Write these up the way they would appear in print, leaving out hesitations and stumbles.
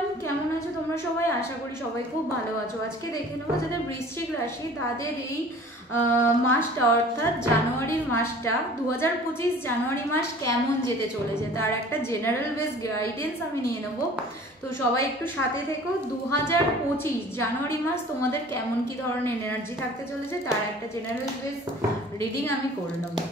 Everyone, কেমন আছো তোমরা সবাই? আশা করি সবাই খুব ভালো আছো। আজকে দেখে নেবো যাদের বৃশ্চিক রাশি তাদের এই মাসটা অর্থাৎ জানুয়ারির মাসটা 2025 জানুয়ারি মাস কেমন যেতে চলেছে তার একটা জেনারেল বেস গাইডেন্স আমি নিয়ে নেবো। তো সবাই একটু সাথে থেকো। 2025 জানুয়ারি মাস তোমাদের কেমন কি ধরনের এনার্জি থাকতে চলেছে তার একটা জেনারেল বেস রিডিং আমি করে নেবো।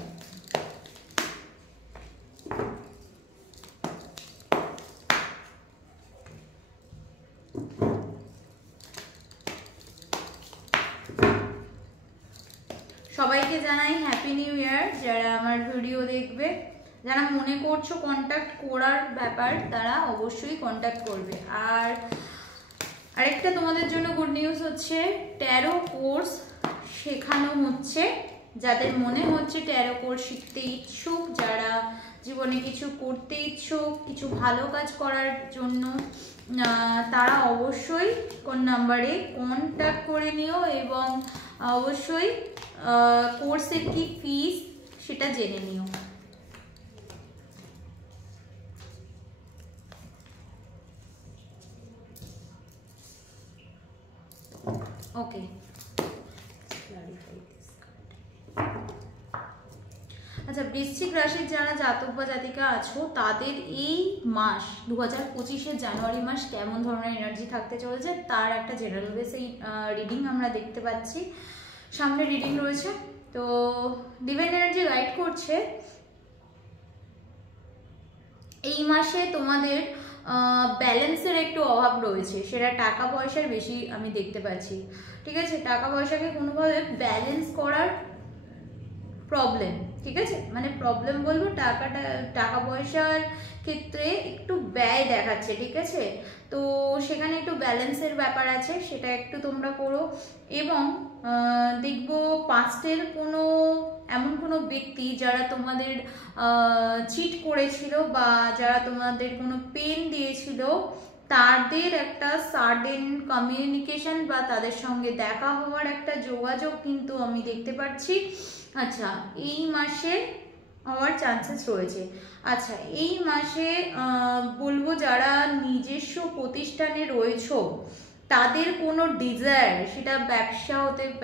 সবাইকে জানাই হ্যাপি নিউ ইয়ার। যারা আমার ভিডিও দেখবে, যারা মনে করছো কন্ট্যাক্ট করার ব্যাপার, তারা অবশ্যই কন্ট্যাক্ট করবে। আর আরেকটা তোমাদের জন্য গুড নিউজ হচ্ছে, ট্যারো কোর্স শেখানো হচ্ছে। যাদের মনে হচ্ছে ট্যারো কোর্স শিখতে ইচ্ছুক, যারা জীবনে কিছু করতে ইচ্ছুক, কিছু ভালো কাজ করার জন্য, তারা অবশ্যই কোন নাম্বারে কন্ট্যাক্ট করে নিও এবং অবশ্যই কোর্সের কি ফিস সেটা জেনে নিও। ওকে, আচ্ছা, বৃশ্চিক রাশির যারা জাতক বা জাতিকা আছো তাদের এই মাস 2025 জানুয়ারি মাস কেমন ধরনের এনার্জি থাকতে চলেছে তার একটা জেনারেল বেস এই রিডিং আমরা দেখতে পাচ্ছি। সামনে রিডিং রয়েছে, তো ডিভাইন এনার্জি গাইড করছে এই মাসে তোমাদের ব্যালেন্সের একটু অভাব রয়েছে, সেটা টাকা পয়সার বেশি আমি দেখতে পাচ্ছি। ঠিক আছে, টাকা পয়সাকে কোনোভাবে ব্যালেন্স করার প্রবলেম, ঠিক আছে, মানে প্রবলেম বলবো, টাকা পয়সার ক্ষেত্রে একটু ব্যয় দেখাচ্ছে। ঠিক আছে, তো সেখানে একটু ব্যালেন্সের ব্যাপার আছে, সেটা একটু তোমরা করো। এবং দেখবো পাস্টের এমন কোনো ব্যক্তি যারা তোমাদের চিট করেছিল বা যারা তোমাদের কোনো পেন দিয়েছিল, তাদের একটা সাডেন কমিউনিকেশন বা তাদের সঙ্গে দেখা হওয়ার একটা যোগাযোগ কিন্তু আমি দেখতে পাচ্ছি। আচ্ছা, এই মাসে হওয়ার চান্সেস রয়েছে। আচ্ছা, এই মাসে বলবো যারা নিজস্ব প্রতিষ্ঠানে রয়েছো তাদের কোনো ডিজায়ার, সেটা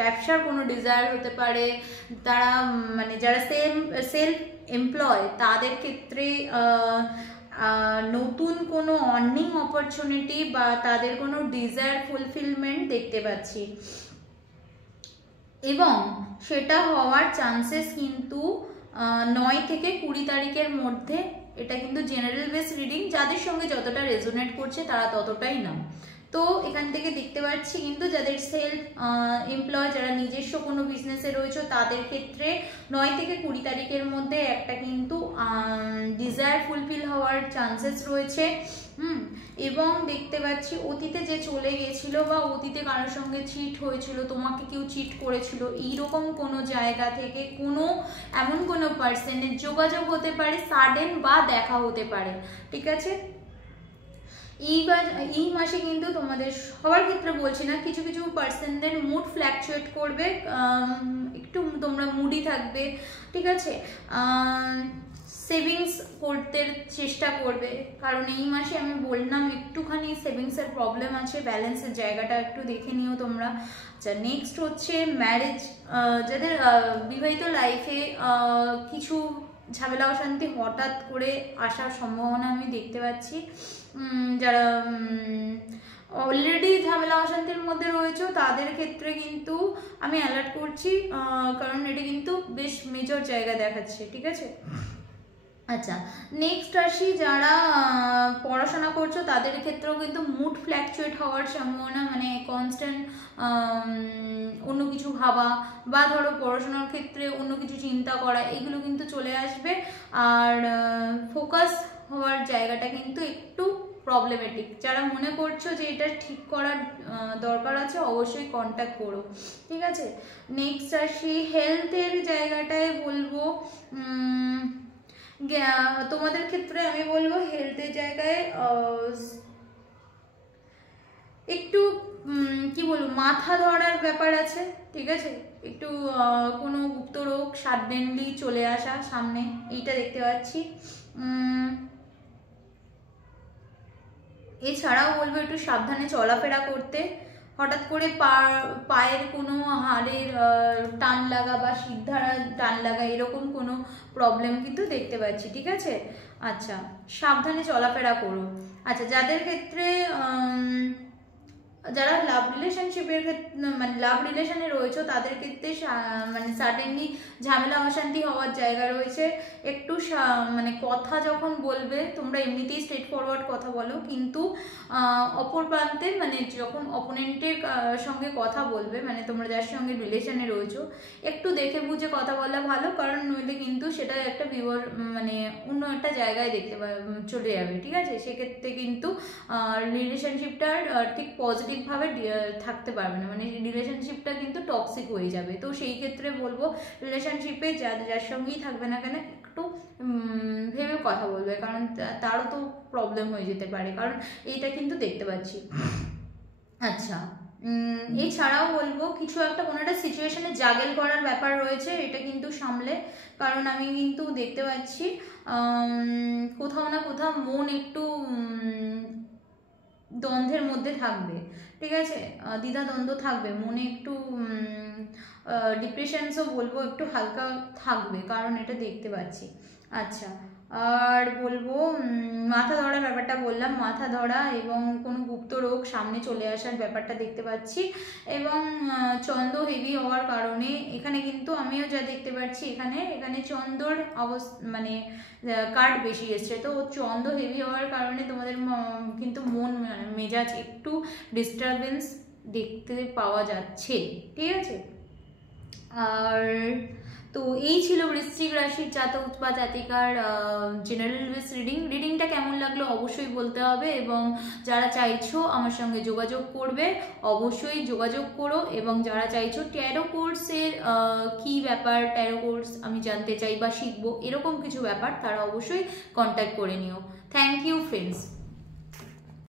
ব্যবসার কোনো ডিজায়ার হতে পারে, তারা মানে যারা সেলফ এমপ্লয় তাদের ক্ষেত্রে নতুন কোনো আর্নিং অপরচুনিটি বা তাদের কোনো ডিজায়ার ফুলফিলমেন্ট দেখতে পাচ্ছি এবং সেটা হওয়ার চান্সেস কিন্তু 9 থেকে 20 তারিখের মধ্যে। এটা কিন্তু জেনারেল বেস রিডিং, যাদের সঙ্গে যতটা রেজোনেট করছে তারা ততটাই নাও। তো এখান থেকে দেখতে পাচ্ছি কিন্তু যাদের সেলফ এমপ্লয়, যারা নিজস্ব কোনো বিজনেসে রয়েছে তাদের ক্ষেত্রে 9 থেকে 20 তারিখের মধ্যে একটা কিন্তু ডিজায়ার ফুলফিল হওয়ার চান্সেস রয়েছে। এবং দেখতে পাচ্ছি অতীতে যে চলে গেছিল বা অতীতে কারোর সঙ্গে চিট হয়েছিল, তোমাকে কেউ চিট করেছিল, এইরকম কোনো জায়গা থেকে এমন কোনো পার্সনের যোগাযোগ হতে পারে, সাডেন বা দেখা হতে পারে। ঠিক আছে, এই মাসে কিন্তু তোমাদের সবার ক্ষেত্রে বলছি না, কিছু কিছু পার্সনদের মুড ফ্ল্যাকচুয়েট করবে, একটু তোমরা মুডি থাকবে। ঠিক আছে, সেভিংস করতে চেষ্টা করবে, কারণ এই মাসে আমি বললাম একটুখানি সেভিংসের প্রবলেম আছে, ব্যালেন্সের জায়গাটা একটু দেখে নিও তোমরা। আচ্ছা, নেক্সট হচ্ছে ম্যারেজ। যাদের বিবাহিত লাইফে কিছু ঝামেলা অশান্তি হঠাৎ করে আসার সম্ভাবনা আমি দেখতে পাচ্ছি। যারা অলরেডি ঝামেলা অশান্তির মধ্যে রয়েছে তাদের ক্ষেত্রে কিন্তু আমি অ্যালার্ট করছি, কারণ এটা কিন্তু বেশ মেজর জায়গা দেখাচ্ছে। ঠিক আছে, আচ্ছা, নেক্সট আসি যারা পড়াশোনা করছো তাদের ক্ষেত্রেও কিন্তু মুড ফ্ল্যাকচুয়েট হওয়ার সম্ভাবনা, মানে কনস্ট্যান্ট অন্য কিছু ভাবা বা ধরো পড়াশোনার ক্ষেত্রে অন্য কিছু চিন্তা করা, এগুলো কিন্তু চলে আসবে। আর ফোকাস হওয়ার জায়গাটা কিন্তু একটু প্রবলেমেটিক। যারা মনে করছো যে এটা ঠিক করার দরকার আছে, অবশ্যই কন্ট্যাক্ট করো। ঠিক আছে, নেক্সট আসি হেলথের জায়গাটায় বলবো, তোমাদের ক্ষেত্রে আমি বলবো হেলথের জায়গায় একটু কি বলবো, মাথা ধরার ব্যাপার আছে। ঠিক আছে, একটু কোনো গুপ্ত রোগ সাডেনলি চলে আসা সামনে, এইটা দেখতে পাচ্ছি। এছাড়াও বলবো একটু সাবধানে চলাফেরা করতে। হঠাৎ করে পায়ের কোনো হাড়ের টান লাগা বা শিরদাঁড়া টান লাগা এরকম কোনো প্রবলেম কিন্তু দেখতে পাচ্ছি, ঠিক আছে। আচ্ছা, সাবধানে চলাফেরা করো। আচ্ছা, যাদের ক্ষেত্রে যারা লাভ রিলেশনশিপের ক্ষেত্রে মানে লাভ রিলেশনে রয়েছে তাদের ক্ষেত্রে মানে সাডেনলি ঝামেলা অশান্তি হওয়ার জায়গা রয়েছে। একটু মানে কথা যখন বলবে তোমরা এমনিতেই স্ট্রেট ফরওয়ার্ড কথা বলো, কিন্তু অপর প্রান্তে মানে যখন অপোনেন্টের সঙ্গে কথা বলবে, মানে তোমরা যার সঙ্গে রিলেশনে রয়েছো, একটু দেখে বুঝে কথা বলা ভালো, কারণ নইলে কিন্তু সেটা একটা মানে অন্য একটা জায়গায় দেখতে চলে যাবে, ঠিক আছে। সেক্ষেত্রে কিন্তু রিলেশনশিপটার ঠিক পজিটিভভাবে থাকতে পারবে না, মানে রিলেশনশিপটা কিন্তু টক্সিক হয়ে যাবে। তো সেই ক্ষেত্রে বলবো রিলেশনশিপে যার সঙ্গেই থাকবে না কেন একটু ভেবে কথা বলবে, কারণ তারও তো প্রবলেম হয়ে যেতে পারে, কারণ এইটা কিন্তু দেখতে পাচ্ছি। আচ্ছা, এছাড়াও বলবো কিছু একটা কোনো একটা সিচুয়েশনে জাগেল করার ব্যাপার রয়েছে, এটা কিন্তু সামলে, কারণ আমি কিন্তু দেখতে পাচ্ছি কোথাও না কোথাও মন একটু দ্বন্দ্বের মধ্যে থাকবে, ঠিক আছে, দ্বিধা দ্বন্দ্ব থাকবে মনে, একটু ডিপ্রেশনসও বলবো একটু হালকা থাকবে, কারণ এটা দেখতে পাচ্ছি। আচ্ছা, আর বলবো মাথা ধরার ব্যাপারটা বললাম, মাথা ধরা এবং কোনো গুপ্ত রোগ সামনে চলে আসার ব্যাপারটা দেখতে পাচ্ছি, এবং চন্দ্র হেভি হওয়ার কারণে এখানে কিন্তু আমিও যা দেখতে পাচ্ছি এখানে চন্দ্রর মানে কার্ড বেশি এসছে, তো চন্দ্র হেভি হওয়ার কারণে তোমাদের কিন্তু মন মেজাজ একটু ডিস্টারবেন্স দেখতে পাওয়া যাচ্ছে, ঠিক আছে। আর তো এই ছিল বৃশ্চিক রাশির জাতক বা জাতিকার জেনারেল বেস রিডিংটা কেমন লাগলো অবশ্যই বলতে হবে, এবং যারা চাইছো আমার সঙ্গে যোগাযোগ করবে অবশ্যই যোগাযোগ করো, এবং যারা চাইছো ট্যারো কোর্সের কি ব্যাপার, ট্যারো কোর্স আমি জানতে চাই বা শিখবো এরকম কিছু ব্যাপার, তারা অবশ্যই কন্ট্যাক্ট করে নিও। Thank you friends.